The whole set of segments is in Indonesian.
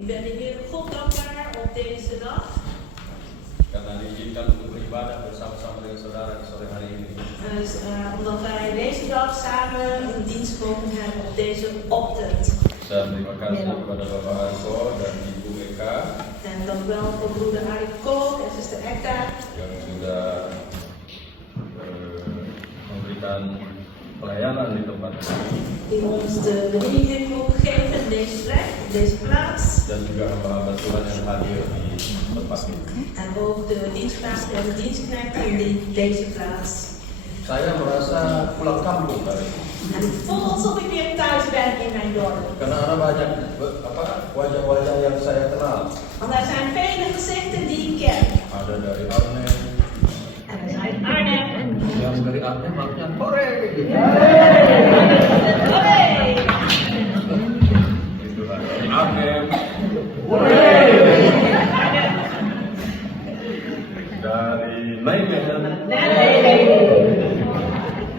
Ik ben de Heer God dankbaar op deze dag. Karena diizinkan untuk beribadah bersama-sama dengan saudara di sore hari ini. Dus, omdat wij deze dag samen een dienst mogen hebben op deze ochtend. Dan terima kasih kepada Bapak Arko dan Ibu Eka En dank wel voor broeder Arie Kook en zuster Eka. yang sudah memberikan pelayanan di tempat ini. Die ons de bediening heeft mogen geven in deze plek, in deze plaats. Dan juga hamba-hamba Tuhan yang hadir di tempat ini. En ook de dienstplaats en de dienstknechten in deze plaats. Saya merasa pulang kampung hari ini. En ik voel alsof ik weer thuis ben in mijn dorp. Karena ada banyak wajah-wajah yang saya kenal. Want er zijn vele gezichten die ik ken. Ada dari Arnhem. En er zijn Arnhem. Yang dari Arnhem maksudnya hore. Hooray! Itu dari Arnhem. Dari Nijmegen.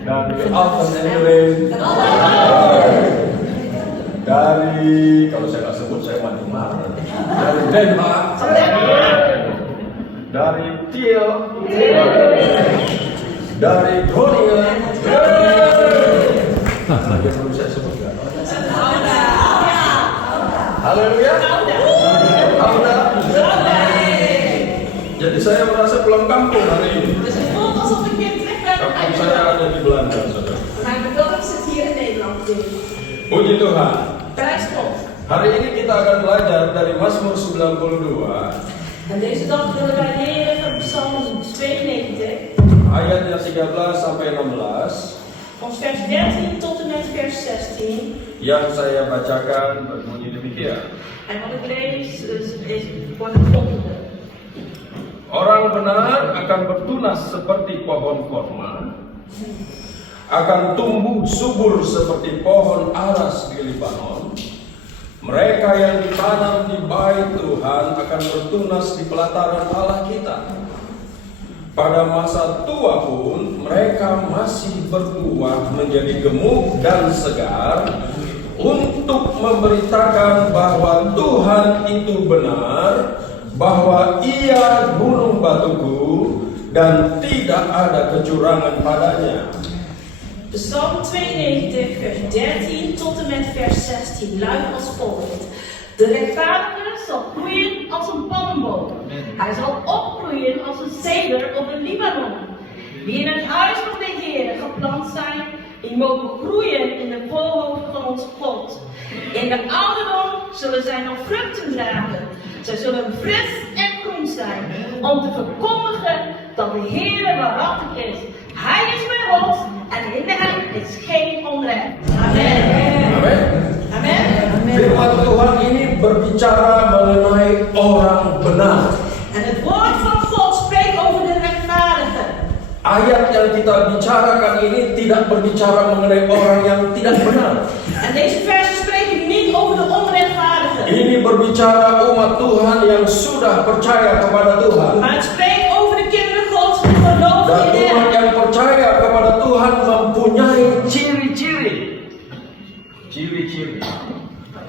Dari Alphen en Rijn. Dari, kalau saya nggak sebut saya marah. Dari Den Haag. Dari Tiel. Dari Groningen. Yang belum saya sebutkan. Haleluya. Alda. Jadi saya merasa pulang kampung hari ini. Dus het voelt alsof ik weer terug ben Kampung uit saya mijn ada di Belanda, saudara. Mijn dorp zit hier in Nederland. Puji Tuhan. Prijs God. Hari ini kita akan belajar dari Mazmur 92 En deze dag willen wij leren van Psalm 92, ayatnya 13 sampai 16 van vers 13 tot en met vers 16. yang saya bacakan berbunyi demikian. En wat ik lees wordt het volgende. Orang benar akan bertunas seperti pohon korma, akan tumbuh subur seperti pohon aras di Libanon. Mereka yang ditanam di bait Tuhan akan bertunas di pelataran Allah kita. Pada masa tua pun mereka masih berbuah menjadi gemuk dan segar untuk memberitakan bahwa Tuhan itu benar, bahwa Ia gunung batuku dan tidak ada kecurangan padanya. Psalm 92, vers 13 tot en met vers 16 luidt als volgt. De rechtvaardige zal groeien als een palmboom. Hij zal opgroeien als een ceder op een Libanon. Wie in het huis van de Heer geplant zijn, die mogen groeien in de voorhoofd van ons God. In de ouderdom zullen zij nog vruchten dragen. Zij zullen fris en groen zijn, om te verkondigen dat de Heer waarachtig is. Hij is mijn God en in hem is geen onrecht. Amen. Amin. Amen. Firman Tuhan ini berbicara mengenai orang benar. En het woord van God spreekt over de rechtvaardige. Ayat yang kita bicarakan ini tidak berbicara mengenai orang yang tidak benar. En deze versen spreken niet over de onrechtvaardige. Ini berbicara umat Tuhan yang sudah percaya kepada Tuhan. Maar het spreekt over de kinderen Gods die geloven Dan in umat hem. yang percaya kepada Tuhan mempunyai ciri-ciri. Ciri-ciri.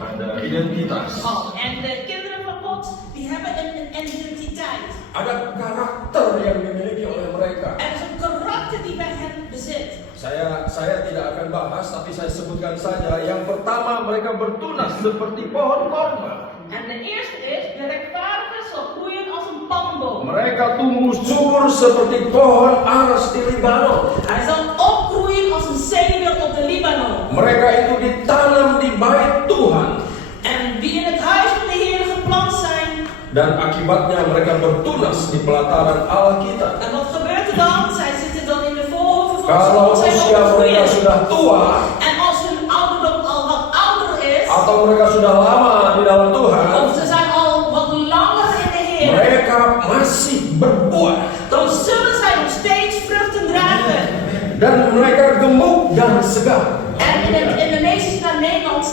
Ada identitas. Oh, en de kinderen van God die hebben een identiteit. Ada karakter yang dimiliki oleh mereka. Er is een karakter die bij hen bezit. Saya tidak akan bahas, tapi saya sebutkan saja. Yang pertama, mereka bertunas seperti pohon korma. En de eerste is, de rechtvaardige zal groeien als een palmboom. Mereka tumbuh subur seperti pohon aras di Libanon. Hij zal opgroeien als een ceder op de Libanon. Mereka itu ditanam di bait Tuhan. En wie in het huis van de Heer geplant zijn. Dan akibatnya mereka bertunas di pelataran Allah kita. En wat gebeurt er dan? Zij zitten dan in de voorhoven van Kalau God. Zij usia mereka opgroeien. sudah tua, En als hun ouderdom al wat ouder is. atau mereka sudah lama di dalam Tuhan, Of ze zijn al wat langer in de Heer. mereka masih berbuah. Dan zullen zij nog steeds vruchten dragen. Dan mereka gemuk dan segar. En in het Indonesisch naar Nederlands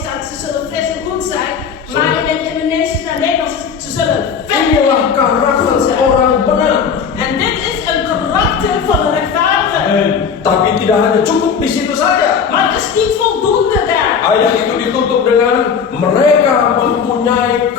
staat ze zullen fris en goed zijn. Maar in het Indonesisch naar Nederlands ze zullen vet Inilah en goed karakter zijn. orang benar. En dit is een karakter van een rechtvaardige. Tapi tidak hanya cukup di situ saja. Maar het is niet voldoende daar. Ayat itu ditutup dengan mereka mempunyai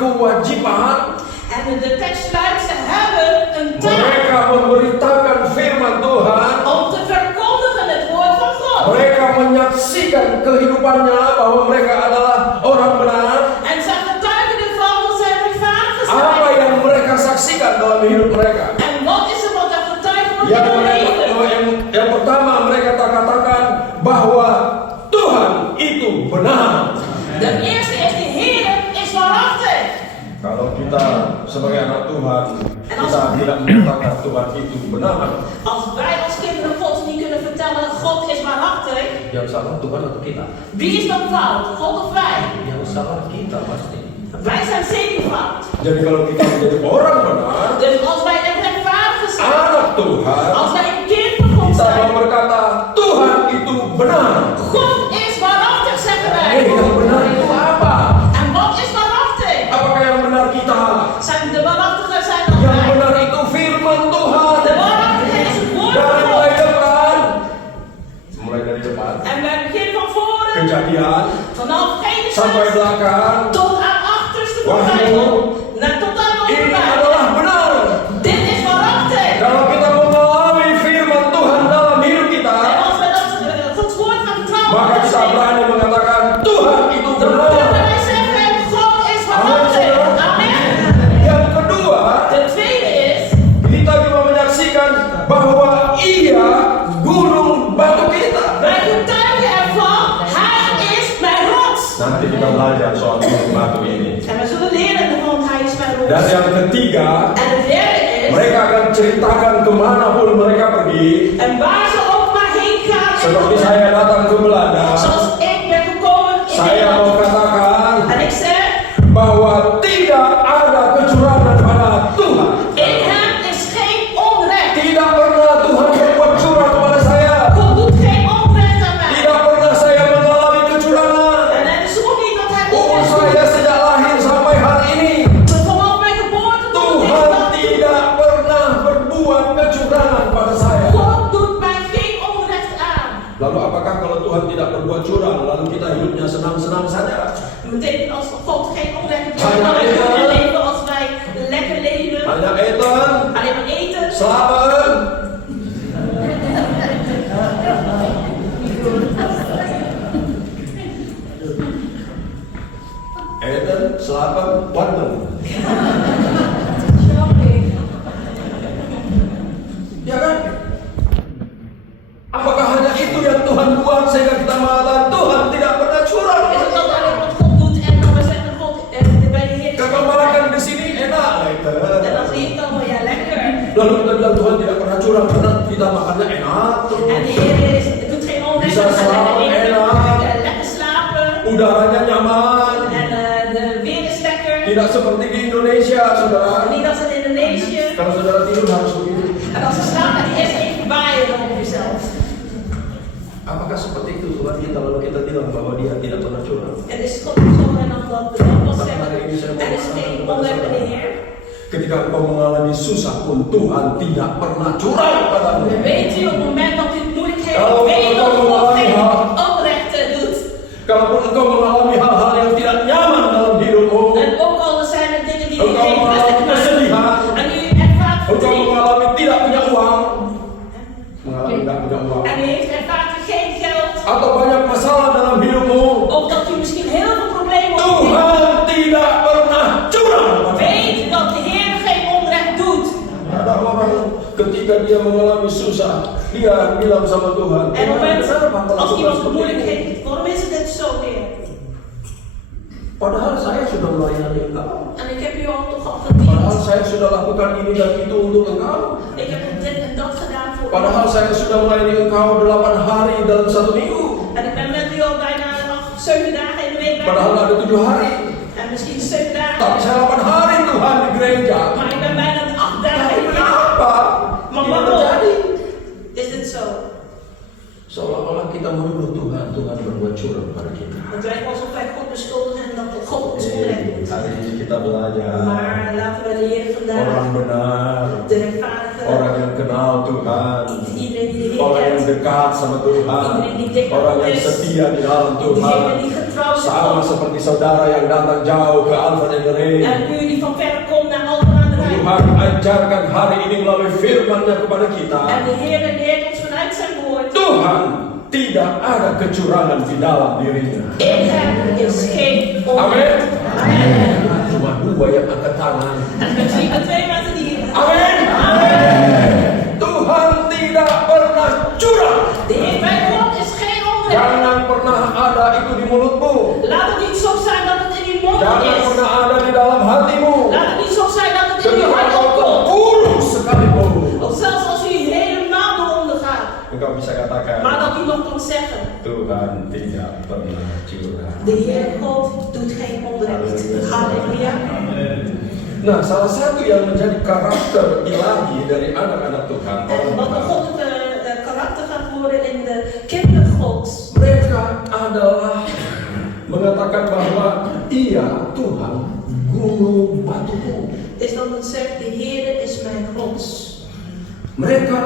En de tekst sluit, ze hebben een taak Mereka memberitakan firman Tuhan. om te verkondigen het woord van God. Mereka menyaksikan kehidupannya bahwa mereka adalah orang benar. En zij getuigen ervan dat zij rechtvaardig Apa zijn. yang mereka saksikan dalam hidup mereka? En wat is er wat dat getuigt wordt in Yang, hun leven? yang pertama mereka katakan bahwa Tuhan itu benar. De eerste is de Heer is waarachtig. Kalau kita sebagai anak Tuhan, kita tidak menyatakan Tuhan itu benar. Als wij als kinderen Gods niet kunnen vertellen God is waarachtig, Yang salah Tuhan atau kita? wie is dan fout? God of wij? Yang salah kita pasti. Wij zijn zeker fout. Jadi kalau kita menjadi orang benar, Dus als wij een rechtvaardige zijn, anak Tuhan, als wij een kind van God kita zijn, mau berkata Tuhan itu benar. God is waarachtig, zeggen wij. Yang benar itu apa? En wat is waarachtig? Apakah yang benar kita? Zijn de waarachtigen zijn dan Yang wij? benar itu firman Tuhan. De waarachtige is het woord Dari van mulai God. depan, mulai dari depan, En wij beginnen van voren, kejadian vanaf sampai Genesis, belakang. tot aan achterste van Wahyu. Bijbel, tot aan Ini onze Bijbel. adalah benar. Dit is waarachtig. Kalau kita mengalami firman Tuhan dalam hidup kita, En als we dat woord gaan vertrouwen, maka kita berani mengatakan Tuhan itu dan benar. kunnen wij zeggen, God is waarachtig. Amen. Yang kedua, De tweede is, kita juga menyaksikan bahwa Ia gunung batu kita. wij getuigen ervan, Hij is mijn rots. Nanti kita belajar soal gunung batu ini. En we zullen leren van Hij is mijn Dan rots. yang ketiga, En de derde is, mereka akan ceritakan kemanapun mereka pergi. en waar ze ook maar heen gaan, Seperti saya datang ke Belanda, zoals ik ben gekomen in saya mau Nederland. katakan En ik zeg, bahwa tidak ada kecurangan pada Tuhan. in Hem is geen onrecht. Tidak pernah Tuhan berbuat curang kepada saya. God doet geen onrecht aan mij. Tidak pernah saya mengalami kecurangan. En het is ook niet dat Hij Umur onrecht saya doet. sejak lahir sampai hari ini, Vanaf mijn geboorte tot Tuhan dit tidak pernah berbuat kecurangan pada saya. God doet mij geen onrecht aan. Lalu apakah kalau Tuhan tidak berbuat curang, lalu kita hidupnya senang-senang saja? Dat betekent als God geen onrecht doet, dan kunnen we leven als wij lekker leven. Hanya eten, Alleen maar eten. slapen. Eten, slapen, wandelen. Ya kan? Apakah hanya itu yang Tuhan buat sehingga kita mengatakan Tuhan tidak pernah curang? Is het dat alleen wat God doet en dan we zeggen God bij de Heer is Kalau makan di sini enak, en als we hier komen, ja lekker. lalu kita bilang Tuhan tidak pernah curang karena kita makannya enak En terus, de Heer is, het doet geen onrecht, Bisa we gaan slapen, lekker eten, enak. lekker slapen. udaranya nyaman, En de weer is lekker. tidak seperti di Indonesia, saudara. Niet als in Indonesië. Kalau saudara tidur harus begitu. En als ze slapen, dan eerst even baaien dan op jezelf. Apakah seperti itu Tuhan kita lalu kita bilang bahwa Dia tidak pernah curang? En is God zo en dan dat we dan pas zeggen, er is geen onrecht bij de Heer. Ketika engkau mengalami susah pun Tuhan tidak pernah curang padamu. En weet u, op het moment dat u het moeilijk heeft, Oh, weet dat God oh, geen oh. onrecht doet. Kalaupun engkau mengalami hal-hal yang tidak nyaman dalam hidupmu, En ook al zijn er dingen die u engkau geen mengalami rustig maken, kesedihan, en u ervaart engkau verdriet, mengalami tidak punya uang, mengalami tidak punya uang, en u heeft ervaart u geen geld, atau banyak masalah dalam hidupmu, of dat u misschien heel veel problemen heeft, Tuhan tidak pernah curang. weet dat de Heer geen onrecht doet. Ada orang ketika dia mengalami susah, dia bilang sama Tuhan, En op het "Kenapa moment, kalau als Tuhan iemand het seperti moeilijk ini?" heeft, waarom is het dit zo weer? Padahal saya sudah melayani engkau. En ik heb u al toch al Padahal gediend. saya sudah lakukan ini dan itu untuk engkau. Ik heb dit en dat gedaan voor u. Padahal saya sudah melayani engkau 8 hari dalam 1 minggu. En ik ben met u al bijna nog 7 dagen in de week bij Padahal u. ada 7 hari. En misschien 7 Tapi dagen. saya 8 hari Tuhan di gereja. Maar ik ben bijna 8 dagen Tapi in de week. kenapa? Maar Ini waarom? terjadi. Is dit zo? Seolah-olah kita menuduh Tuhan, Tuhan berbuat curang pada kita. Het lijkt alsof wij God beschuldigen en dat God ons onrecht doet. Hari ini kita belajar Maar laten we de Heer orang vandaag, benar, de rechtvaardige, orang yang kenal Tuhan, iedereen die de orang Heer yang kent, dekat sama Tuhan, orang yang setia di dalam Tuhan. diegene die getrouwd is Sama van seperti saudara yang datang jauh ke Alpha dan Omega. en u die van ver komt naar Alphen Tuhan ajarkan hari ini melalui firman-Nya kepada kita. En de Heer leert ons vanuit zijn woord. Tuhan tidak ada kecurangan di dalam dirinya. In hem is geen Amin. onrecht. Amen. Cuma dua yang angkat tangan. En we zien er twee met de dieren. Amin. Tuhan tidak pernah curang. De Heer bij God is geen onrecht. Jangan pernah ada itu di mulutmu. Laat het niet zo zijn dat het in uw mond Jangan is. pernah ada di dalam hatimu. Laat het niet zo zijn dat het in uw Ketika hart kau opkomt. buruk sekalipun, Of zelfs als u helemaal eronder gaat. engkau bisa katakan, Maar dat u nog kan zeggen. Tuhan tidak pernah curang. De Heer God doet geen onrecht. Halleluja. Nah, salah satu yang menjadi karakter ilahi dari anak-anak Tuhan, En wat een goddelijke karakter gaat worden in de kinderen Gods. mereka adalah mengatakan bahwa Ia Tuhan gunung batuku. Is dat het zegt, de Heer is mijn rots. Mereka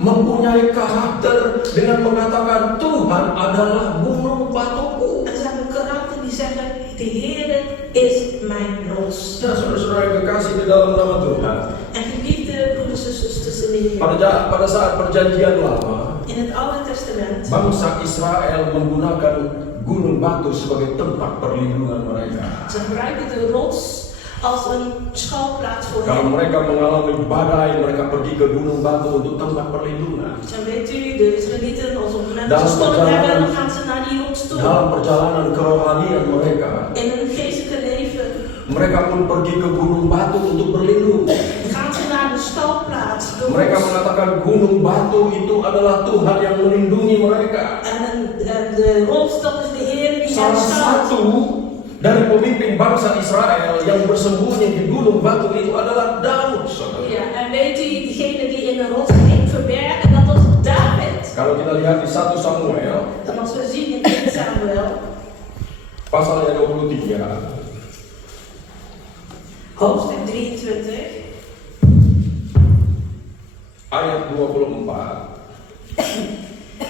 mempunyai karakter dengan mengatakan Tuhan adalah gunung batuku. En ze hebben een karakter die zeggen, de Heer is mijn rots. Nah, saudara-saudara yang kekasih di dalam nama Tuhan, En geliefde broeders en zusters in de Heer. pada saat perjanjian lama, In het Oude Testament bangsa Israel menggunakan gunung batu sebagai tempat perlindungan mereka. ze gebruiken de rots als een schuilplaats voor Kalau hen. mereka mengalami badai, mereka pergi ke gunung batu untuk tempat perlindungan. En weet u, de Israëlieten, als op het moment Dalam dat ze storm perjalanan- hebben, dan gaan ze naar die rots toe. Dalam perjalanan kerohanian mereka, In hun geestelijke leven mereka pun pergi ke gunung batu untuk berlindung. gaan ze naar de schuilplaats. De Mereka rots. mengatakan gunung batu itu adalah Tuhan yang melindungi mereka. En de rots, dat is de Heer die hen Salah schuilt. satu dari pemimpin bangsa Israel yang bersembunyi di gunung batu itu adalah Daud, saudara. Ja, en weet u, diegene die in de rots ging verbergen, dat was David. Kalau kita lihat di 1 Samuel En als we zien in 1 Samuel, pasalnya 23 hoofdstuk 23, ayat 24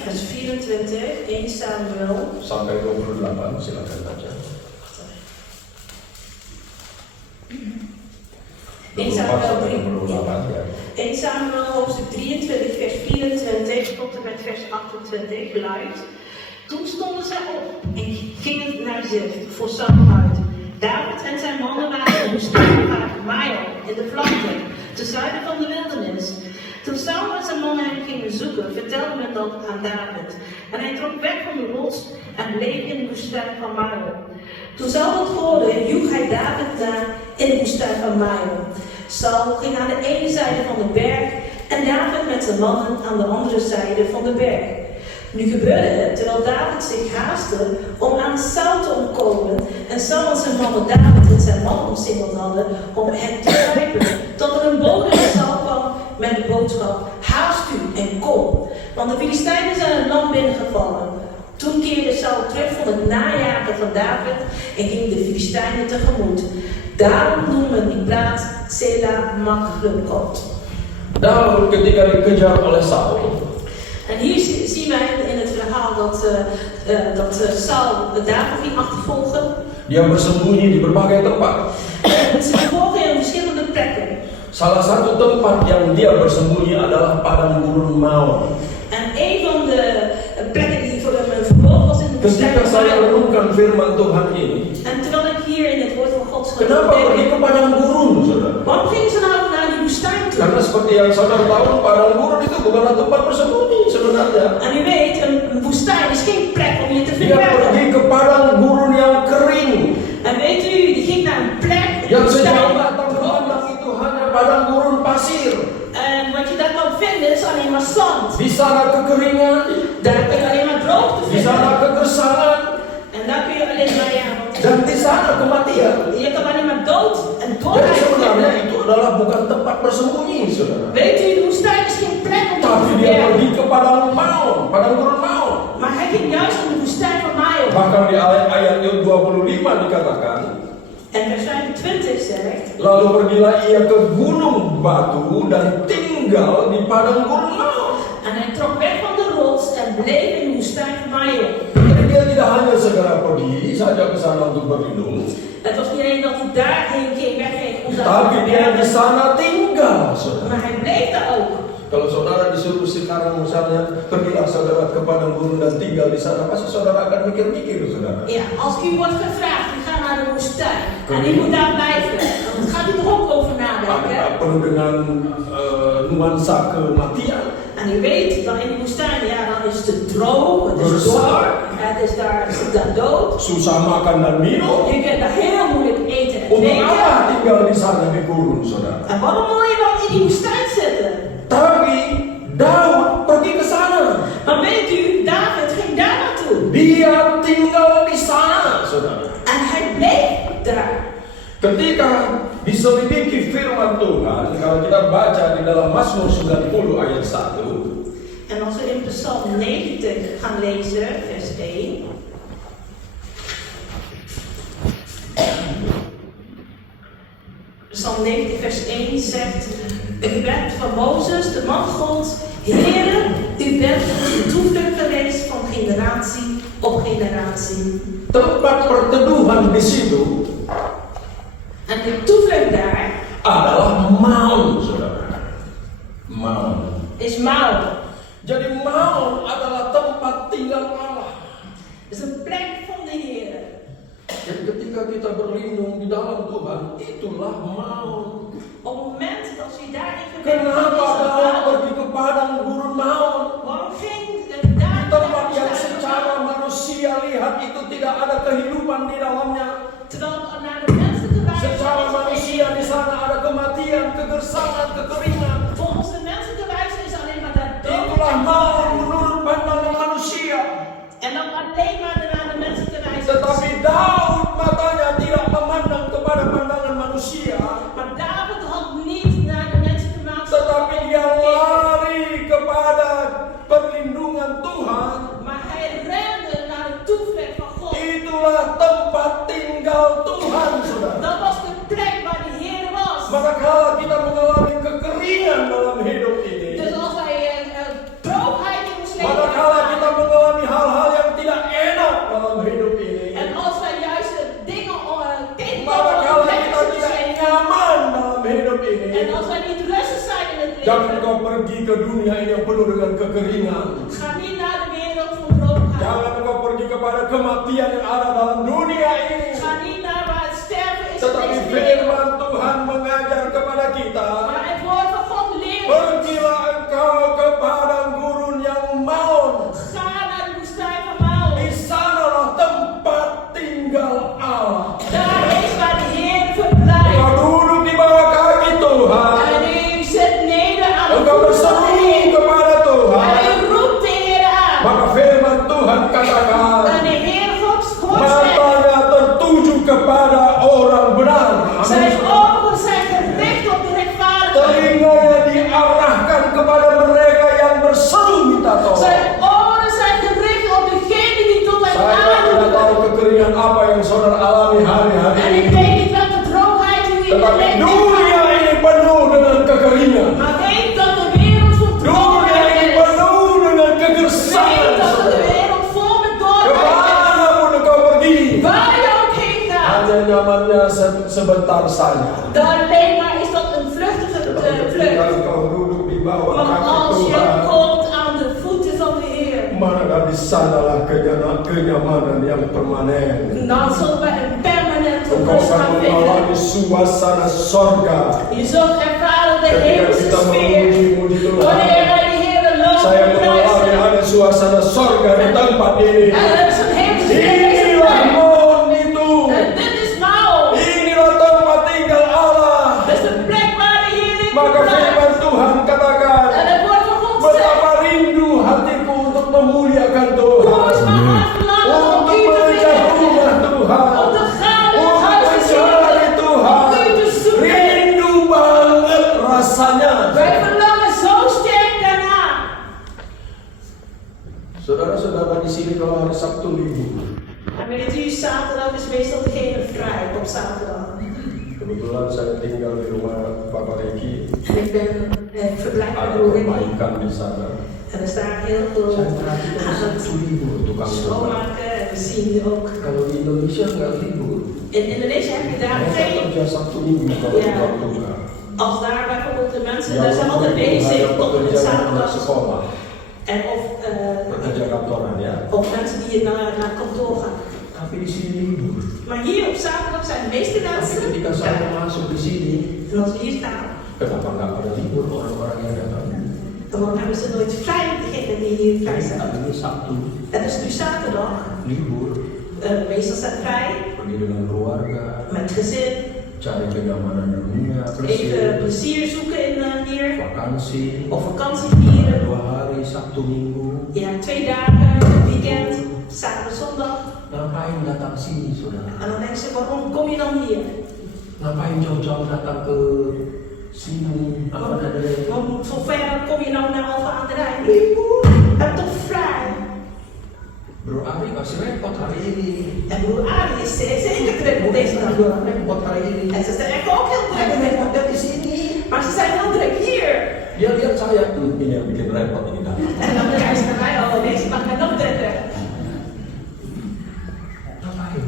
vers 24, 1 Samuel. sampai 28, silakan baca. 1 24 Samuel sampai 3. 28 ya. 1 Samuel hoofdstuk 23 vers 24 tot en met vers 28 luidt. Toen stonden zij op en gingen naar Zif voor Saul uit. David en zijn mannen waren in de woestijn van Maaier in de vlakte, ten zuiden van de wildernis. Toen Saul en zijn mannen hem gingen zoeken, vertelde men dat aan David. En hij trok weg van de rots en bleef in de woestijn van Maaier. Toen Saul het hoorde, joeg hij David daar in de woestijn van Maaier. Saul ging aan de ene zijde van de berg en David met zijn mannen aan de andere zijde van de berg. Nu gebeurde het, terwijl David zich haastte om aan Saul te ontkomen en Saul en zijn mannen David en zijn man omsingeld hadden om hen te grijpen, dat er een bode naar Saul kwam met de boodschap, haast u en kom, want de Filistijnen zijn het land binnengevallen. Toen keerde Saul terug van het najagen van David en ging de Filistijnen tegemoet. Daarom noemen we die plaats Sela Makhlukot. Daud ketika dikejar oleh Saul, En hier zien wij in het verhaal dat Saul David ging achtervolgen. dia bersembunyi di berbagai tempat. Ze vervolgen in verschillende plekken. Salah satu tempat yang dia bersembunyi adalah padang gurun Maon. En een van de plekken die voor hem vervolgd was in de woestijn. Ketika saya renungkan firman Tuhan ini, En terwijl ik hier in het woord van God schreef, kenapa pergi ke padang gurun, saudara? waarom gingen ze nou naar die woestijn toe? Karena seperti yang saudara tahu, padang gurun itu bukanlah tempat bersembunyi sebenarnya. En u weet, een woestijn is geen plek om je te Dia pergi verbergen. ke padang gurun yang kering. En weet u, die ging naar een plek, een Yang woestijn, sejauh mata memandang itu hanya padang gurun pasir. en wat je daar kan vinden is alleen maar zand. Di sana kekeringan, Daar kun je alleen maar droogte di sana vinden. kegesalan, En daar kun je alleen maar dan di sana kematian. je kan alleen maar dood en Jadi doodheid sebenarnya vinden. itu adalah bukan tempat bersembunyi, saudara. Weet u, de woestijn is geen plek om te Tapi dia verbergen. pergi ke padang Maon, padang gurun Maon. Maar hij ging juist in de woestijn van Maaier. Bahkan di ayat 25 dikatakan, En vers 25 zegt, lalu pergilah ia ke gunung batu dan tinggal di padang gurun Maon. en hij trok weg van de rots en bleef in de woestijn van Maaier. Jadi dia tidak hanya segera pergi saja ke sana untuk berlindung, Het was niet alleen dat hij daarheen ging, wegging om Tapi dia di sana tinggal, saudara. Maar hij bleef daar ook. Kalau saudara disuruh sekarang misalnya pergilah saudara ke padang gurun dan tinggal di sana, pasti saudara akan mikir-mikir, saudara. Ja, als u wordt gevraagd, u gaat naar de woestijn en u moet daar blijven, dan gaat u er ook over nadenken. Penuh dengan nuansa kematian. En u weet, dan in de woestijn, ja, dan is het droog, het is donker, het is daar dood. Susah makan dan minum. Je kunt daar heel moeilijk eten en Untuk apa drinken. tinggal di sana di gurun, saudara? En waarom wil je dan in die woestijn zitten? Tapi Daud pergi ke sana. Maar weet u, David ging daar naartoe. Dia tinggal di sana, saudara. En hij bleef daar. Ketika diselidiki firman Tuhan, kalau kita baca di dalam Mazmur 90 ayat 1. En als we in Psalm 90 gaan lezen, vers 1. Psalm 90 vers 1 zegt, u bent van Mozes, de man Gods, Heere, u bent onze toevlucht geweest van generatie op generatie. Tempat perteduhan di situ En de toevlucht daar adalah Maon, saudara. Maon. is Maon. Jadi Maon adalah tempat tinggal Allah. Het is een plek van de Heer. Dan ketika kita berlindung di dalam Tuhan, itulah Maon. Op het moment dat u daarin Kenapa Daud gebeurt, pergi ke padang gurun Maon? waarom ging Tempat daar yang secara manusia lihat itu tidak ada kehidupan di dalamnya. terwijl naar de menselijke wijze Secara manusia di sana ada kematian, kegersangan, kekeringan. volgens de menselijke wijze is alleen maar daar Itulah Maon dood. menurut pandangan manusia. En dan alleen maar naar de menselijke wijze. Tetapi Daud matanya tidak memandang kepada pandangan manusia, Maar David had niet naar de menselijke tetapi maatschappij dia gekeken. lari kepada perlindungan Tuhan. Maar hij rende naar de toevlucht van God. Itulah tempat tinggal Tuhan, saudara. Dat was de plek waar de Heer was. Manakala kita mengalami kekeringan dalam hidup ini, Dus als wij droogheid in ons leven manakala kita hebben, mengalami hal-hal yang tidak enak dalam hidup ini, en als wij juist dingen tegenkomen manakala op kita ons tidak leven, nyaman dalam hidup ini, en als wij niet rustig zijn in het dan leven, engkau pergi ke dunia ini yang penuh dengan kekeringan. ga niet naar de wereld van droogheid. Jangan engkau pergi kepada kematian yang ada dalam dunia ini. Ga niet naar waar het sterven is in Tetapi deze wereld. firman Tuhan mengajar kepada kita, Maar het woord van God leert. pergilah engkau ke padang gurun yang Maon. Ga naar de woestijn van Maon. Di sanalah tempat tinggal Allah. Daar is waar de Heer verblijft. Engkau duduk di bawah kaki Tuhan. En u zit neder aan de Engkau voeten van de berseru Heer. kepada Tuhan. En u roept de Heer aan. Maka firman Tuhan katakan, En de Heer God zegt, matanya tertuju kepada orang benar. zijn ogen zijn gericht op de rechtvaardigen. Telinganya diarahkan kepada mereka yang berseru minta tolong. Zijn oren zijn gericht op degene die tot hem Saya tidak tahu aanroepen. kekeringan apa yang saudara alami hari-hari En ik ini. weet niet welke droogheid u in het Tetapi leven dunia heeft. ini penuh dengan kekeringan. Maar weet dat de wereld vol Dunia droogheid ini is. penuh dengan Weet kegersangan. dat de saudara. wereld vol met droogheid is. Kemanapun engkau pergi, Waar je ook heen gaat. hanya nyamannya sebentar saja. Dan alleen maar is dat een vluchtige Ketika vlucht. engkau duduk di bawah Maar kaki als je Tuhan, komt aan de voeten van de Heer, maka di sanalah kenyamanan yang permanen. dan zullen wij een permanente Engkau rust akan gaan vinden. mengalami suasana sorga. Je zult ervaren de Ketika hemelse kita sfeer. memuji-muji Tuhan, Wanneer wij de Heer saya lopen en mengalami prijzen. ada suasana sorga di tempat ini. En er is een hemelse sfeer. Inilah Maon itu. En dit is Maon. Inilah tempat tinggal Allah. Dat is de plek waar de Heer in Maka verblijft. firman Tuhan katakan, En het woord van God zegt, betapa rindu hatiku untuk memuliakan hoe Tuhan, is mijn hart verlangen om untuk u te mengejar vinden. rumah Tuhan, Om te gaan in het untuk huis te mencari zoeken. Tuhan. Om u te zoeken. Rindu banget rasanya. Wij verlangen zo sterk daarna. Saudara-saudara di sini kalau hari Sabtu libur. En weet u, zaterdag is meestal degene vrij op zaterdag. Kebetulan saya tinggal di rumah Bapak Riki. En ik ben verblijf Ada met broer Ricky. perbaikan di sana. En er staan heel veel Saya perhatikan aan Sabtu het libur tukang tukang. schoonmaken. En we zien ook. Kalau di Indonesia nggak libur. In Indonesia heb je daar twee. Kerja Sabtu Minggu kalau Ja. waktu kan. Als daar bijvoorbeeld de mensen, daar zijn altijd bezig tot en met zaterdag. sekolah. En Pekerja kantoran ya. of mensen die naar kantoor gaan. Tapi di sini libur. Maar hier op zaterdag zijn de meeste Tapi mensen. ketika saya masuk ke sini, En als we hier staan, kenapa nggak pada libur orang-orang yang datang? dan hebben ze nooit vrij, degenen die hier vrij zijn. Hari ini Sabtu, Het is nu zaterdag. libur, Meestal zijn vrij. pergi dengan keluarga, Met gezin. cari kenyamanan dunia, Even plezier zoeken in hier. vakansi, Of vakantie vieren. 2 hari Sabtu Minggu. Ja, 2 dagen, weekend, zaterdag, zondag. Ngapain datang sini, saudara? En dan denk je, waarom kom je dan hier? Ngapain jauh-jauh datang ke sini? Apa namanya? Want zo ver kom je nou naar Alphen aan de Rijn? Libur, heb toch vrij? Bro Ari masih repot hari ini. En broer Arie is zeker druk op deze dag. Juga repot hari ini. En ze zijn echt ook heel Tapi druk. repotnya di sini. Maar ze zijn heel druk hier. Dia lihat saya, ini yang bikin repot ini dah. En dan kijken ze naar mij, oh deze maakt mij nog drukker. Ngapain?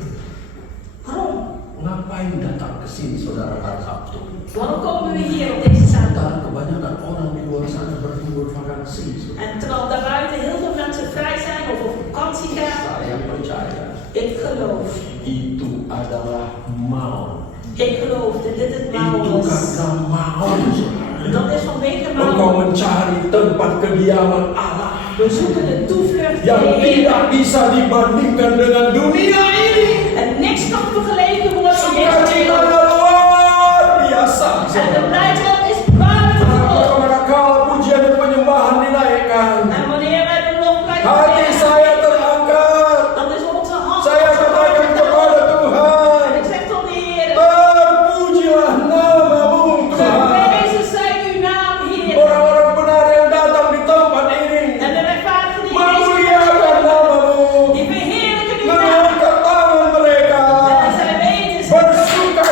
Waarom? Ngapain datang ke sini, saudara, hari Sabtu? Waarom komen we hier op deze zaterdag? Sementara kebanyakan orang di luar sana berlibur vakansi. Saudara. En terwijl daarbuiten heel veel mensen vrij zijn of op vakantie gaan, Saya percaya ik geloof. itu adalah mau. Ik geloof dat dit het Itu mouw is. karena mau, saudara. Dat is vanwege Engkau mouw. mencari tempat kediaman Allah We zoeken de toevlucht yang in de Heer. tidak bisa dibandingkan dengan dunia ini. En niks kan vergeleken worden met deze Sukacita wereld. luar biasa. En de blijdschap is buitengewoon. Kepada kau pujian dan penyembahan dinaikkan. En wanneer wij de lofprijs Hati brengen, saya terangkat. dan is onze hand. Saya katakan kepada Tuhan, En ik zeg tot de Heer, terpujilah namamu Tuhan. geprezen zij uw naam, Heer. Orang-orang benar yang datang di tempat ini, En de rechtvaardigen die in deze memuliakan wereld namamu. die verheerlijken uw naam. Mengangkat tangan mereka. En zij weten, zij Bersukacita.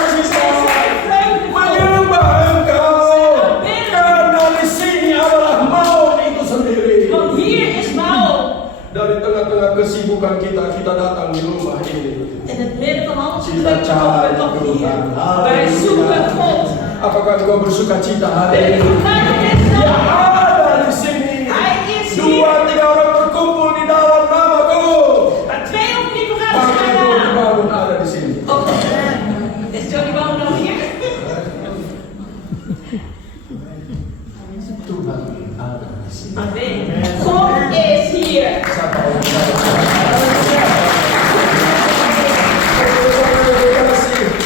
zijn vreugdevol. Menyembah Engkau. Karena di sini adalah maut itu sendiri. Want hier is mouw. Dari tengah-tengah kesibukan kita, kita datang di rumah ini. In het midden van alles druk komen we toch hier. Wij zoeken God. Apakah engkau bersuka cita hari Weet ini? je waar het is Dia dan? ada di sini. Hij is 2, hier. 3 orang berkumpul di dalam namaku. Waar 2 of 3 Maka vergaderingen Johnny gaan. Bangun ada di sini. Oh, is Johnny Boom nog hier? Tuhan ada di sini. Amen. God is hier. Siapa yang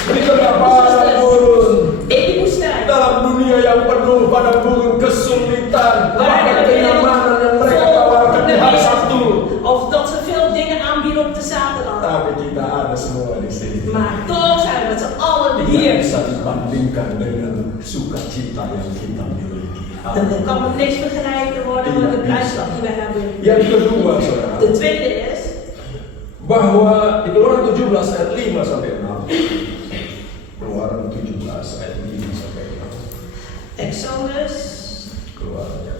di tengah padang gurun, In die woestijn. dalam dunia yang penuh padang gurun kesulitan, Waar bahkan de kenyamanan yang mereka tawarkan di hari Sabtu. Of dat ze veel dingen aanbieden op de zaterdag. Tapi kita ada semua di sini. Maar toch zijn we met z'n allen Tidak hier. bisa dibandingkan dengan sukacita yang kita miliki. En er kan met niks vergelijken worden met de blijdschap die we hebben. Yang kedua, saudara, De tweede is, bahwa di Keluaran 17 ayat 5 sampai 6. Keluaran 17 ayat 5 sampai 6. Exodus. Keluaran ya.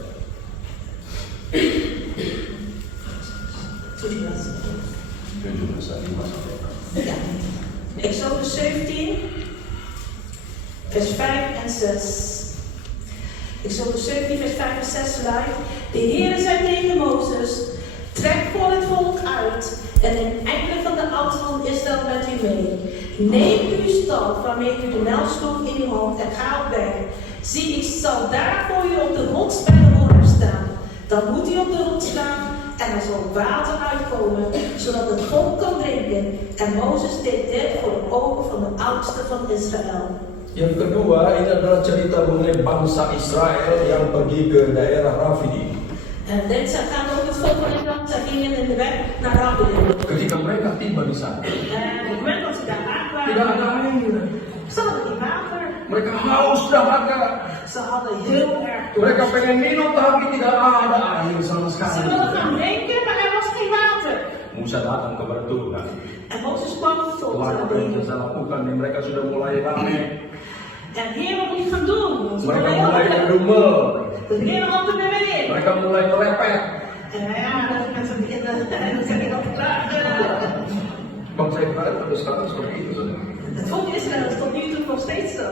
17. 17 ayat 5 sampai 6. Ja. Exodus 17, vers 5 en 6. Exodus 17, vers 5 en 6 luidt: De Heere zei tegen Mozes: Trek voor het volk uit en een enkele van de oudsten van Israël met u mee. Neem uw staf waarmee u de Nijl sloeg in uw hand en ga op weg. Zie, ik zal daar voor u op de rots bij de Horeb staan. Dan moet u op de rots staan en er zal water uitkomen, zodat het volk kan drinken. En Mozes deed dit voor de ogen van de oudsten van Israël. Yang kedua, ini adalah cerita mengenai bangsa Israel yang pergi ke daerah Rafidim. En dit gaat over het volk van Israël. Zij gingen in de weg naar Rabbidim. Ketika mereka tiba di sana, En op het moment dat ze daar tidak aankwamen, ada air. ze hadden geen water. Mereka haus dahaga. Ze hadden heel erg Mereka dorst. pengen minum tapi tidak ada air sama Ze sekali. wilden gaan drinken, maar er was geen water. Musa datang kepada Tuhan. En Mozes kwam tot Tuhan apa yang Rabbidim. bisa lakukan nih? Mereka sudah mulai rame. En Heer, wat moet je gaan doen? Ze Mereka wilden heel mulai erg. ngedumel. De Heer had er weer in. Mereka mulai ngelepet. En ja, dat is mensen die in de... En dan zeg ik altijd klaar. Bangsa Israel pada sekarang seperti itu. Saudara. Het volk Israël is tot nu toe nog steeds zo.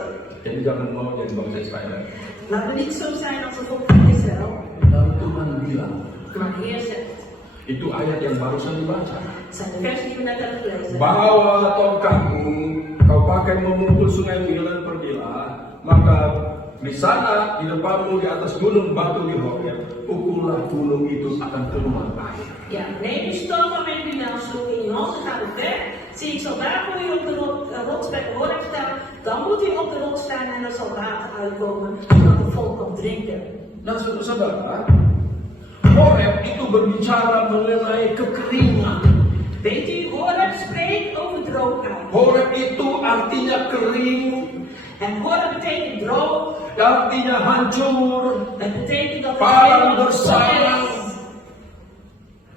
Jadi jangan mau jadi bangsa Israel. Laten we niet zo zijn als het volk van Israël. Lalu Tuhan bilang, Maar de Heer zegt, itu ayat yang barusan dibaca. het zijn de versen die we net hebben gelezen. Bawa tongkatmu, kau pakai memukul sungai Nil dan pergilah, maka di sana di depanmu di atas gunung batu di Horeb, pukullah gunung itu akan keluar air. Ja, neem uw stok van mijn binelsloeg in je hand en ga op weg. Zie, ik zal daar voor u op de rotsbek Horeb staan. Dan moet u op de rots staan en er zal water uitkomen, zodat het volk kan drinken. Nah, saudara, Horeb itu berbicara mengenai kekeringan. Weet u, Horeb spreekt over droogheid. Horeb itu artinya kering, En Horeb betekent droog. artinya hancur, Het betekent dat padang het gersang, is.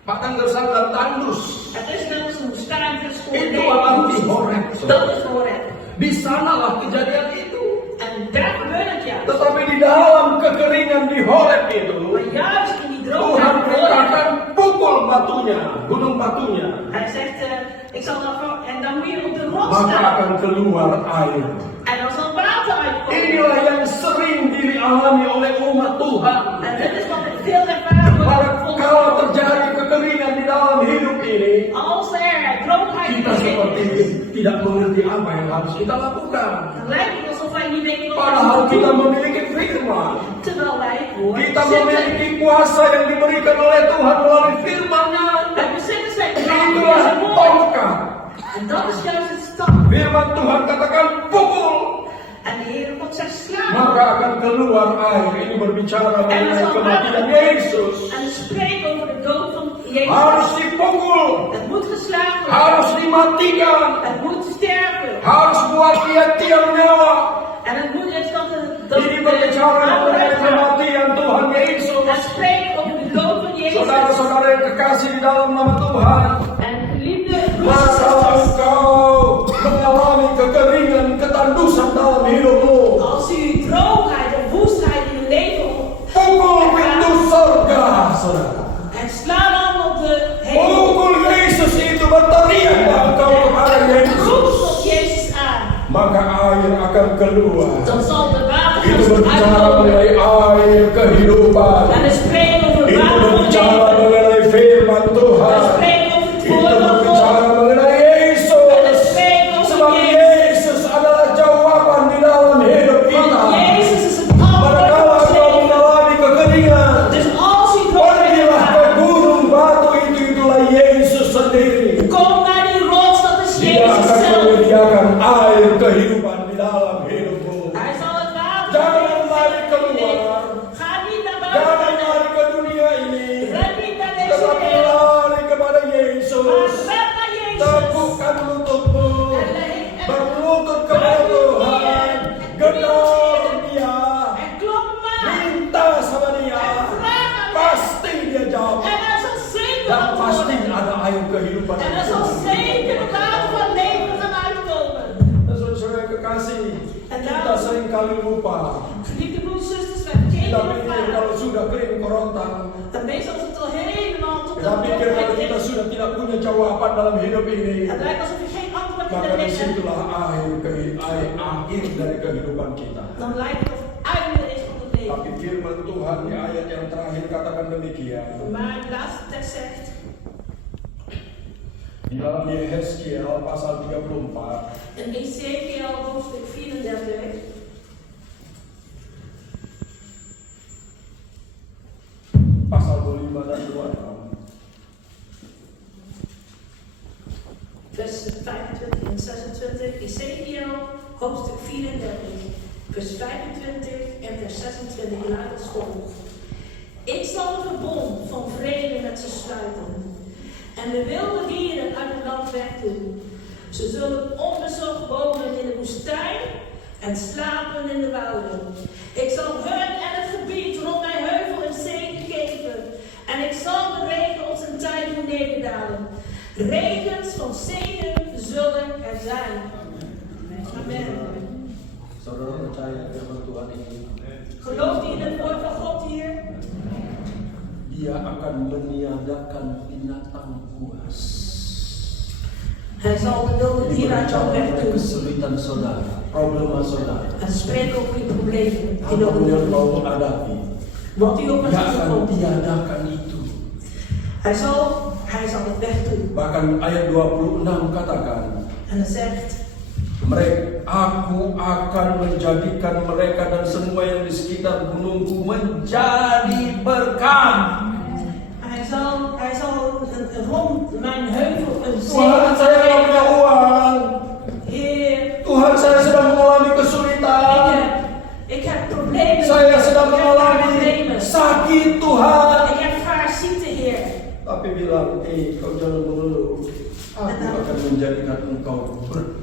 padang gersang dan tandus. Het is net als een woestijn Itu arti Horeb. Dat is Horeb. Di sanalah kejadian itu. En daar gebeurt het juist. Tetapi di dalam kekeringan di Horeb itu, Maar juist in die Tuhan droogheid. perintahkan pukul batunya, gunung batunya, Hij zegt, ik zal daarvoor, en dan moet je op de rots maka staan. akan keluar air. En dan zal water uitkomen. Inilah yang sering dialami oleh umat Tuhan. En dit is wat ik veel ervaren Kalau kalau terjadi kekeringan di dalam hidup ini, Als er droogheid kita is, seperti tidak mengerti apa yang harus kita lakukan. dan lijkt het alsof wij niet weten wat Padahal we kita moeten doen. memiliki firman. Terwijl wij het woord Kita zitten. memiliki kuasa yang diberikan oleh Tuhan melalui firman-Nya. Wij bezitten zijn kracht in Itulah zijn woord. tongkat. En dat is juist het stap. Firman Tuhan katakan pukul, En de Heer God zegt slaan. maka akan keluar air. Ini berbicara En er mengenai zal kematian water Yesus. En het spreekt over de dood van Harus Jezus. dipukul, Het moet geslagen worden. harus dimatikan, Het moet sterven. harus buat dia tiang nyawa. En het moet eens dat Ini berbicara mengenai kematian Tuhan Yesus. Het spreekt over de dood van Jezus. Saudara-saudara yang kekasih di dalam nama Tuhan, En geliefde maka broeders, engkau mengalami kekeringan, ketandusan dalam hidupmu, als u droogheid of woestheid in uw leven pukul pintu surga, saudara. en sla dan op de hemel. Pukul Yesus itu, berteriaklah engkau kepada Yesus, Roep tot Jezus aan. maka air akan keluar. Dan zal de water Itu gaan berbicara uitkomen. mengenai air kehidupan. En het spreekt over Itu water van berbicara leven. mengenai firman Het Tuhan. spreekt over het Itu woord van God. berbicara mengenai En het Yesus. spreekt over Sebab Jezus. Yesus adalah jawaban di dalam hidup kita. Want Jezus is het antwoord Manakala van ons engkau leven. mengalami kekeringan, Dus als u droogheid pergilah ke ervaart, gunung batu itu, itulah Yesus sendiri. kom naar die rots, dat is Dia Jezus akan zelf. menyediakan air kehidupan di dalam hidupmu. Hij zal het water Jangan lari geven. keluar. Ga niet naar Jangan buiten. lari ke dunia ini, Ren niet naar deze tetapi wereld. lari kepada Maar Yesus. ren naar Jezus. Tepukan lututmu, En berlutut kepada Tuhan, gedor Dia, en klop maar. minta sama Dia, pasti Dia jawab. En hij zal zeker Dan pasti antwoorden. ada air kehidupan. En er zal zeker de water van leven gaan uitkomen. Dan saudara yang kekasih, kita seringkali lupa. Geliefde broers en zusters, wij vergeten Kita het pikir vaak. kalau sudah kering kerontang, En meestal is het al helemaal tot de kita pikir kalau droogheid kita is. sudah tidak punya jawaban dalam hidup ini, Het lijkt alsof je geen antwoord in maka het leven hebt. disitulah akhir dari kehidupan kita. Dan lijkt het of het einde is van het leven. Tapi firman Tuhan di ayat yang terakhir katakan demikian. Maar de laatste tekst zegt, Di dalam Yehezkiel pasal 34 in Ezekiel hoofdstuk 34, pasal 25 dan 26. vers 25 en 26, Ezekiel hoofdstuk 34, vers 25 en vers 26 luidt als volgt. Ik zal een verbond van vrede met ze sluiten en de wilde dieren uit het land wegdoen. Ze zullen onbezorgd wonen in de woestijn en slapen in de wouden. Ik zal hun en het gebied rond mijn heuvel en zegen geven en ik zal de regen op zijn tijd doen nederdalen. Regens van zegen zullen er zijn. Amen. Saudara percaya firman Tuhan ini? Gelooft u in het woord van God hier? Dia akan meniadakan binatang buas. Hij zal de wilde Ini dieren uit jouw berbicara weg mengenai doen. kesulitan saudara, problema saudara. En spreek over je problemen. Die Apapun wilde yang dieren. kau hadapi, Wat u ook maar dia akan tegenkomt. tiadakan itu. Hij zal het wegdoen. Bahkan ayat 26 katakan, En hij zegt, Aku akan menjadikan mereka dan semua yang di sekitar gunungku menjadi berkat. hij zal rond mijn heuvel een Tuhan, saya tidak punya zegen. uang. Heer, Tuhan, saya sedang mengalami kesulitan. ik heb problemen. Saya sedang Ik heb mengalami problemen. sakit, Tuhan. Ik heb vaar ziekte, Heer. Tapi bilang, kau jangan mengeluh. Aku akan menjadikan engkau berkat.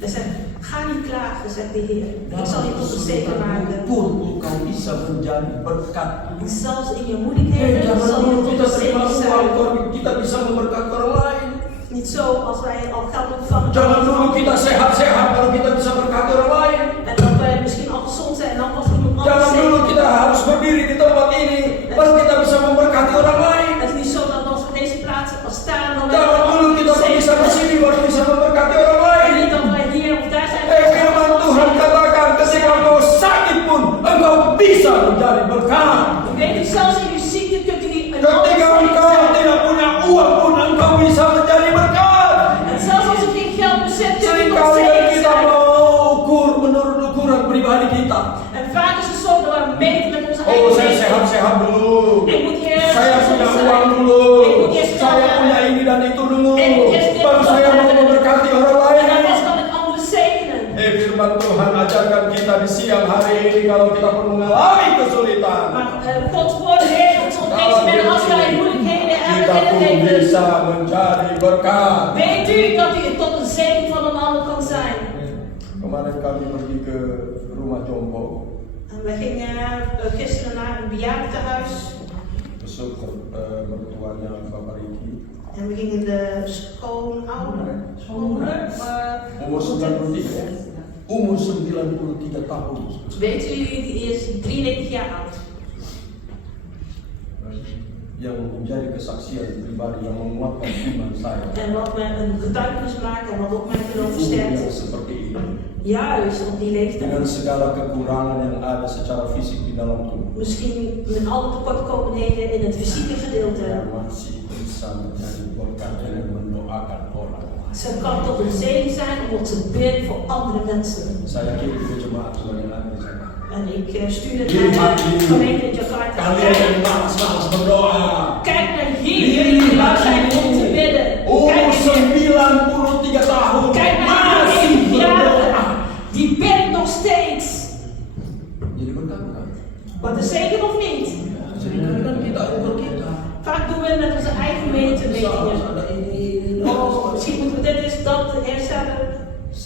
Hij zegt, ga niet klagen, zegt de Heer. Ik zal je tot een zegen maken. Pun engkau bisa menjadi berkat. Zelfs in je moeilijkheden Jangan zal je dulu tot kita een terima zegen zijn. uang, baru kita bisa memberkati orang lain. Niet zo als wij al geld ontvangen. Jangan dulu kita sehat-sehat, baru kita bisa berkati orang lain. En dat wij misschien al gezond zijn en dan pas iemand anders Jangan dulu zegen. kita harus berdiri di tempat ini, baru kita bisa memberkati orang lain. Het is niet zo dat als we deze plaatsen al staan, dan wij Jangan dulu kita bisa ke sini, baru bisa memberkati orang En lain. niet dat wij hier of daar zijn. Firman Tuhan katakan, ketika engkau sakit pun, engkau bisa menjadi berkat. Weet u, zelfs in uw ziekte kunt u een Ketika engkau tidak punya uang pun, engkau bisa menjadi berkat. En zelfs als u geen geld bezit, kunt u nog Seringkali zegen kita zijn. mau ukur menurut ukuran pribadi kita. En vaak is het zo dat we meten met onze Oh, eigen saya weten. sehat-sehat dulu. Ik moet eerst Saya gezond punya zijn. uang dulu. Ik moet eerst geld Saya hebben. punya ini dan itu dulu. Ik moet eerst dit Baru saya mau hebben. memberkati orang lain. En dan pas kan ik anderen zegenen. Firman Tuhan ajarkan kita di siang hari ini kalau kita pun mengalami kesulitan. Maar Gods woord leert ons op deze moment als wij moeilijkheden Kita hebben in pun het leven. bisa menjadi berkat. Weet u dat u tot een zegen van een ander kan zijn? Kemarin kami pergi ke rumah Jombo. En we gingen gisteren naar een bejaardentehuis. Besok mertuanya Bapak Riki. En we gingen de schoonmoeder. Umur 93. Umur 93 tahun. Weet u, die is 93 jaar oud. Yang menjadi kesaksian pribadi yang menguatkan iman saya. En wat me een getuigenis maakt en wat ook mijn geloof Yang versterkt. seperti ini. Juist op die Dengan leeftijd. segala kekurangan yang ada secara fisik di dalam tubuh. Misschien met alle tekortkomingen in het fysieke gedeelte. Masih bisa menjadi berkat dengan mendoakan orang. Ze kan tot een zegen zijn omdat ze bidt voor andere mensen. Saya kirim ke jemaat sebagian lagi di sana. En ik stuur het naar de gemeente Jakarta. Kalian yang malas-malas berdoa. Kijk naar hier, jullie lui zijn om te bidden. Umur Kijk, 93 tahun kijk naar masih die berdoa. die bidt nog steeds. Jadi berkat bukan? Wat een zegen of niet? Seringkali kan kita ukur kita. Vaak doen we het met onze eigen meetmetingen. Ada ini. Oh, misschien moeten we dit eens dat herstellen.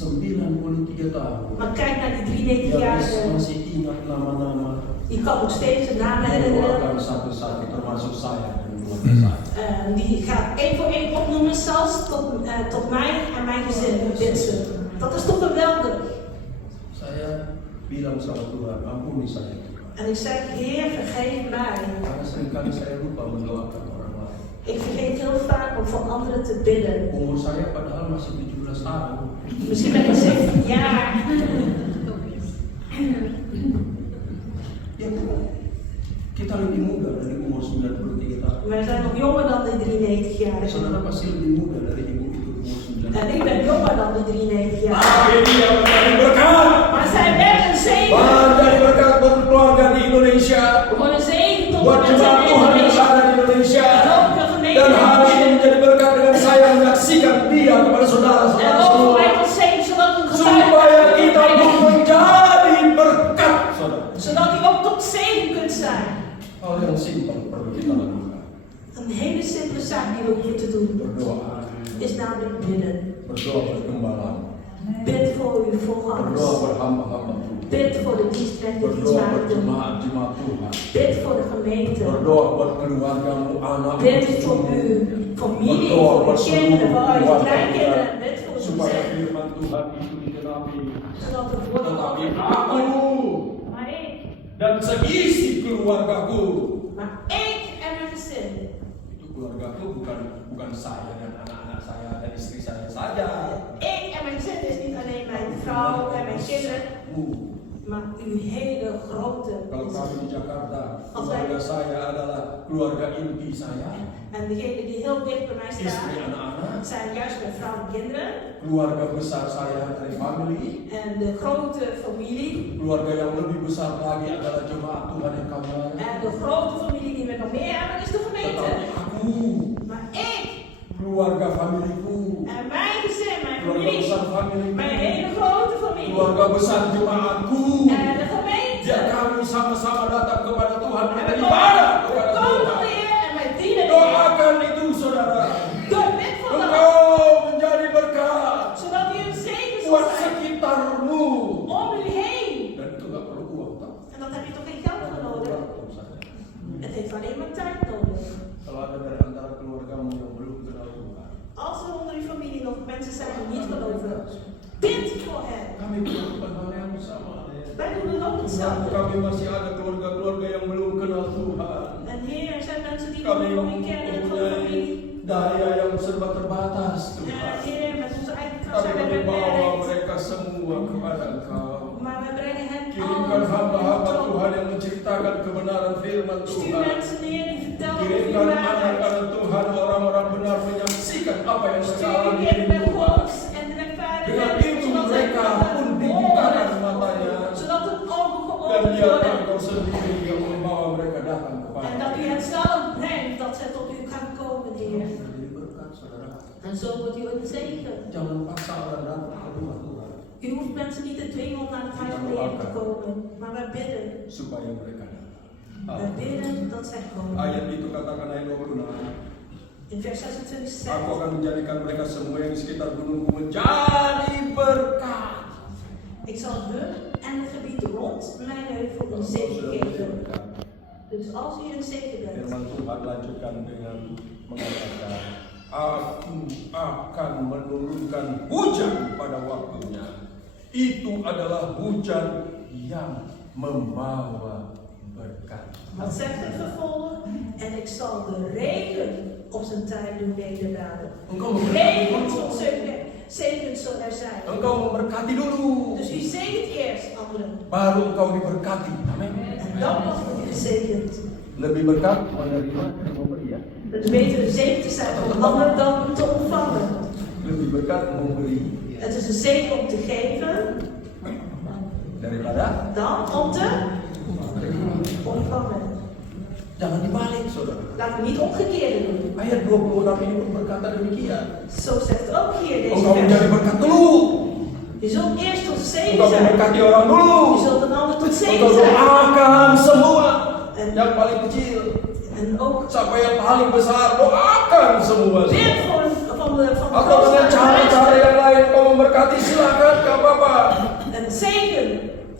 93 tahun. Maar kijk naar die Yang 93-jarige. masih ingat nama-nama. Die kan nog steeds de namen herinneren. Mendoakan satu-satu termasuk saya dan keluarga saya. Die gaat één voor één opnoemen, zelfs tot mij en mijn gezin wensen. Dat is toch geweldig? Saya bilang sama Tuhan, ampuni saya Tuhan. En ik zeg, Heer, vergeef mij. Karena seringkali saya lupa mendoakan orang lain. Ik vergeet heel vaak om voor anderen te bidden. Umur saya padahal masih 17 tahun. Misschien ben ik 17 jaar. Ya Tuhan, kita lebih muda dari umur 93 tahun. Wij zijn nog jonger dan de 93-jarige. Saudara pasti lebih muda dari ibu itu umur 9 En ik ben jonger dan de 93-jarige. Tapi dia menjadi berkat. Maar zij werden een zegen. Menjadi berkat buat keluarga di Indonesia. Gewoon een zegen tot Buat mensen jemaat in Tuhan yang Indonesia. ada di Indonesia. En ook de gemeente. Dan hari ini menjadi berkat dengan saya menyaksikan dia kepada En saudara-saudara ook voor semua. mij tot zegen, zodat een Supaya kita pun getuige menjadi berkat, saudara. zodat u ook tot zegen kunt zijn. Hal yang simpel perlu kita lakukan. Een hele simpele zaak die we hoeven te doen Berdoa. is namelijk bidden. Berdoa bergembala. Bid voor uw Berdoa voorgangers. berhamba-hamba Tuhan. Bid voor de dienstplek die Berdoa buat dienstmaagden. jemaat-jemaat Tuhan. Bid voor de gemeente. Berdoa buat keluargamu, anak, Bid voor uw familie, voor uw kinderen, voor uw kleinkinderen. Bid voor supaya uzelf. firman Tuhan itu digenapi. Zodat het woord van Tetapi God aku Maar ik, dan seisi keluargaku maar ik en mijn gezin. itu keluargaku bukan saya dan anak-anak saya dan istri saya saja. Ik en mijn gezin is niet alleen mijn vrouw en mijn kinderen, maar uw hele grote Kalau kami gezin. di Jakarta, keluarga saya adalah keluarga inti saya, En degene die heel dicht bij mij istri staan, anak-anak, zijn juist mijn vrouw en kinderen. keluarga besar saya dari family, En de grote familie. keluarga yang lebih besar lagi adalah jemaat Tuhan yang kami layani. En de grote familie die we nog meer hebben is de gemeente. Tetapi aku, Maar ik keluarga familiku, en mijn gezin, mijn keluarga familie, besar familiku, mijn hele grote familie keluarga besar jemaatku, en de gemeente. ya kami sama-sama datang kepada Tuhan En we beribadah kepada komen tot de Tuhan. Heer en wij dienen de Heer. Doakan itu saudara. Door bid voor dat, Engkau menjadi berkat zodat u een zegen zal buat zijn sekitarmu. om u heen. Dan itu nggak perlu uang, tak? En dan heb je toch geen geld voor nodig. Het heeft alleen maar tijd nodig. Kalau ada dari antara keluargamu yang belum kenal Tuhan, Als er onder uw familie nog mensen zijn die niet geloven, bid voor hen. kami melakukan hal yang sama. Wij doen het ook hetzelfde. Kami masih ada keluarga-keluarga yang belum kenal Tuhan. En Heer, er zijn mensen die Kami nog niet kennen van de familie. mempunyai daya yang serba terbatas, En Tuhan. Heer, met onze eigen kracht Kami zijn wij membawa beperkt. mereka semua kepada Engkau. Maar we brengen hen Kirimkan allemaal voor hamba-hamba uw troon. Tuhan yang menceritakan kebenaran firman Stuur Tuhan. mensen neer die vertellen over uw Kirimkan waarheid. anak-anak Tuhan, orang-orang benar menyaksikan apa yang mereka Stuur alami uw di met Tuhan. God en de Dengan rechtvaardigheid, itu zodat zij mereka kunnen pun horen. dibukakan matanya. Zodat hun ogen Dan geopend biarkan worden. Engkau sendiri yang membawa mereka datang En dat u kepada. het zelf brengt, dat zij tot u gaan komen, Heer. Jadi berkat saudara. En zo wordt u een zegen. Jangan paksa orang datang ke rumah Tuhan U hoeft mensen niet te dwingen om naar het huis van de Heer te komen. Maar wij bidden. supaya mereka datang. Wij bidden dat zij komen. Ayat itu katakan ayat 26. In vers 26 Aku zegt: akan menjadikan mereka semua yang di sekitar gunungku menjadi berkat. ik zal hun en het gebied rond mijn heuvel een zegen geven. Dus als u een zegen bent, Firman Tuhan lanjutkan dengan mengatakan, Aku akan menurunkan hujan pada waktunya. Itu adalah hujan yang membawa berkat. wat zegt het vervolg? En ik zal de regen op zijn tijd doen nederdalen. Engkau memberkati Regen dulu. tot zegen zal er zijn. Engkau memberkati dulu. Dus u zegent eerst anderen. Baru engkau diberkati. Amin. En dan pas wordt u gezegend. Lebih berkat menerima dan memberi ya. Het is beter een zegen te zijn voor anderen dan te ontvangen. Lebih berkat memberi Het is een zegen om te geven daripada dan om te ontvangen. jangan dibalik, saudara. Laten we niet omgekeerd doen. Ayat 26 ini pun berkata demikian. Zo zegt het ook hier deze Engkau menjadi vers. berkat dulu. Je zult eerst tot zegen Engkau zijn. memberkati orang dulu. Je zult een ander tot zegen Engkau zijn. doakan semua. En, Yang paling kecil en ook sampai yang paling besar, doakan semua. bid voor van de Atau dengan cara-cara yang lain kau memberkati, silakan, gak apa-apa. een zegen,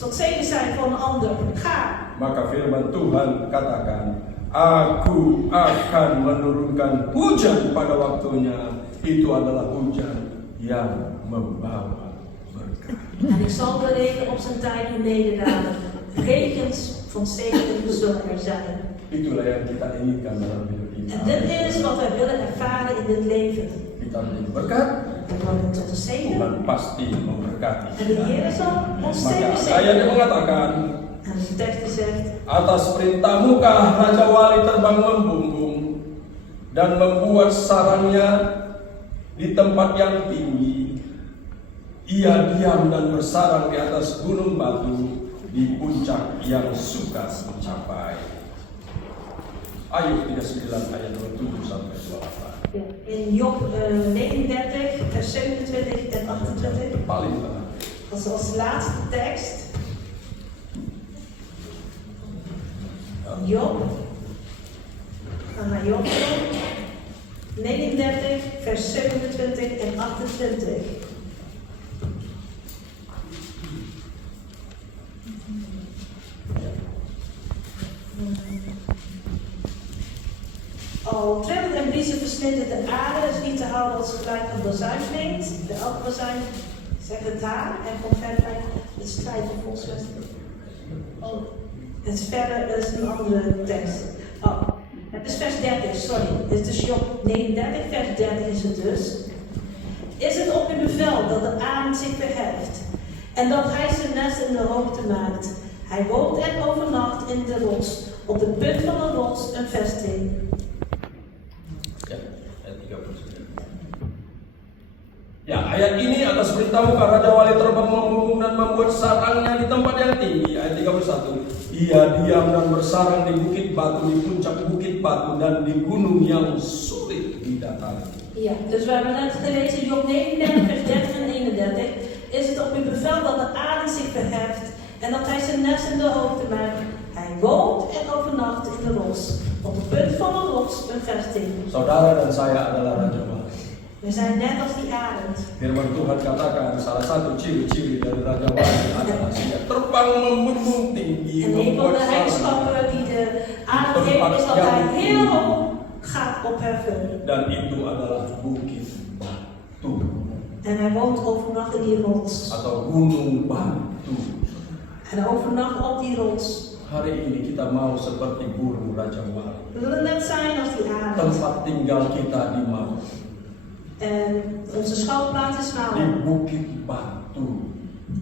tot zegen zijn voor een ander. Ga. Maka firman Tuhan katakan, Aku akan menurunkan hujan pada waktunya. Itu adalah hujan yang membawa berkat. En ik zal de regen op zijn tijd doen nederdalen. Regens van zegen zullen er zijn. Itulah yang kita inginkan dalam hidup ini. En dit is wat wij willen ervaren in dit leven. Kita menjadi berkat, We worden tot een zegen. Tuhan pasti memberkati. En de Heer zal ons Maka steeds ayat yang zegenen. mengatakan, En de tekst die zegt: atas perintahmu kah Raja Wali terbang membumbung dan membuat sarangnya di tempat yang tinggi. Ia diam dan bersarang di atas gunung batu di puncak yang sukar mencapai. Ayub 39 ayat 27 sampai 28. ja, in Job 39, vers 27 en 28. Paling belangrijk. Dat is als laatste tekst. Job. We gaan naar Job toe. 39, vers 27 en 28. Al trillend en bliezen versnittert de aarde, is niet te houden als gelijk een bazuin klinkt. De elke bazuin zegt het haar en komt verder bij het strijd van volkswesten. Oh, het verder, dat is een andere tekst. Oh, Het is vers 30, sorry. Het is Job 39, vers 30 is het dus. Is het op uw bevel dat de arend zich verheft en dat hij zijn nest in de hoogte maakt? Hij woont en overnacht in de rots, op de punt van een rots een vesting. Ya, ayat 39. Ya, ayat ini atas perintah muka Raja Wali terbang membumbung dan membuat sarangnya di tempat yang tinggi. Ayat 31. Ia diam dan bersarang di bukit batu, di puncak bukit batu dan di gunung yang sulit didatangi. Ja, dus we hebben net gelezen Job 39, vers 30 en 31. Is het op uw bevel dat de arend zich verheft en dat hij zijn nest in de hoogte maakt? Hij woont en overnacht in de rots, op het punt van een rots een vesting. Saudara dan saya adalah Raja Wali. We zijn net als die arend. Firman Tuhan katakan salah satu ciri-ciri dari Raja Wali adalah dia terbang membumbung tinggi, En een van de eigenschappen die de arend heeft is dat hij heel hoog gaat opheffen. Dan itu adalah bukit batu En hij woont overnacht in die rots. atau gunung batu. En overnacht op die rots. Hari ini kita mau seperti burung Raja Wali. We willen net zijn als die arend. Tempat tinggal kita di mana? En onze schuilplaats is Di waar? bukit batu,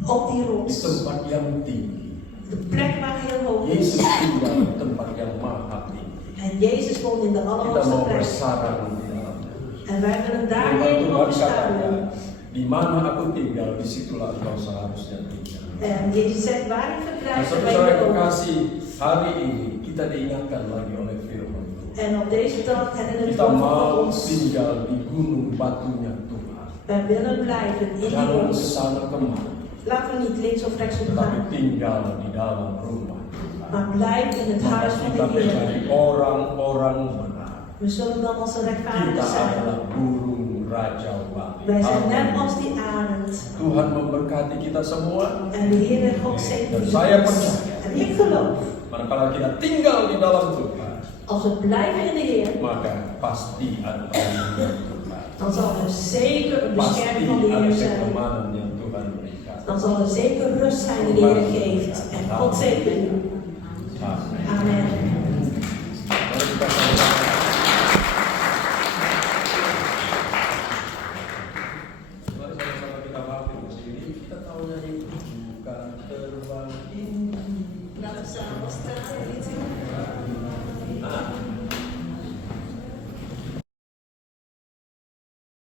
Op die di rots. tempat yang tinggi. De plek waar heel hoog Yesus is. tinggal di tempat yang maha tinggi. En Jezus woont in de Kita allerhoogste mau plek. bersarang di dalamnya. En wij willen Firman daarheen Tuhan mogen katakan, schuilen. di mana aku tinggal, disitulah engkau seharusnya tinggal. En Jezus zegt, waar ik Nah, verblijf, ben saudara ik ook. kekasih, hari ini kita diingatkan lagi oleh firman Tuhan. En op deze dag herinneren Kita we mau ons. tinggal di gunung batunya Tuhan. Wij willen blijven in die Jangan rots. kesana kemari, Laten we niet links of rechts op tetapi gaan. tinggal di dalam rumah. Maar blijf in het Maka huis van kita de Heer. menjadi orang-orang benar. We zullen dan als een Kita rechtvaardig zijn. adalah burung Raja Wali. Wij zijn net Amin. als die arend. Tuhan memberkati kita semua. En de Heer heeft ook zegen Dan voor saya ons. percaya, En ik geloof, manakala kita tinggal di dalam Tuhan, als we blijven in de Heer, maka pasti ada perlindungan Tuhan. dan zal er zeker een Pasti bescherming van de ada Heer zijn. keamanan yang Tuhan berikan. Dan zal er zeker rust zijn die de Heer geeft. En God zegen u. Amin. Amen.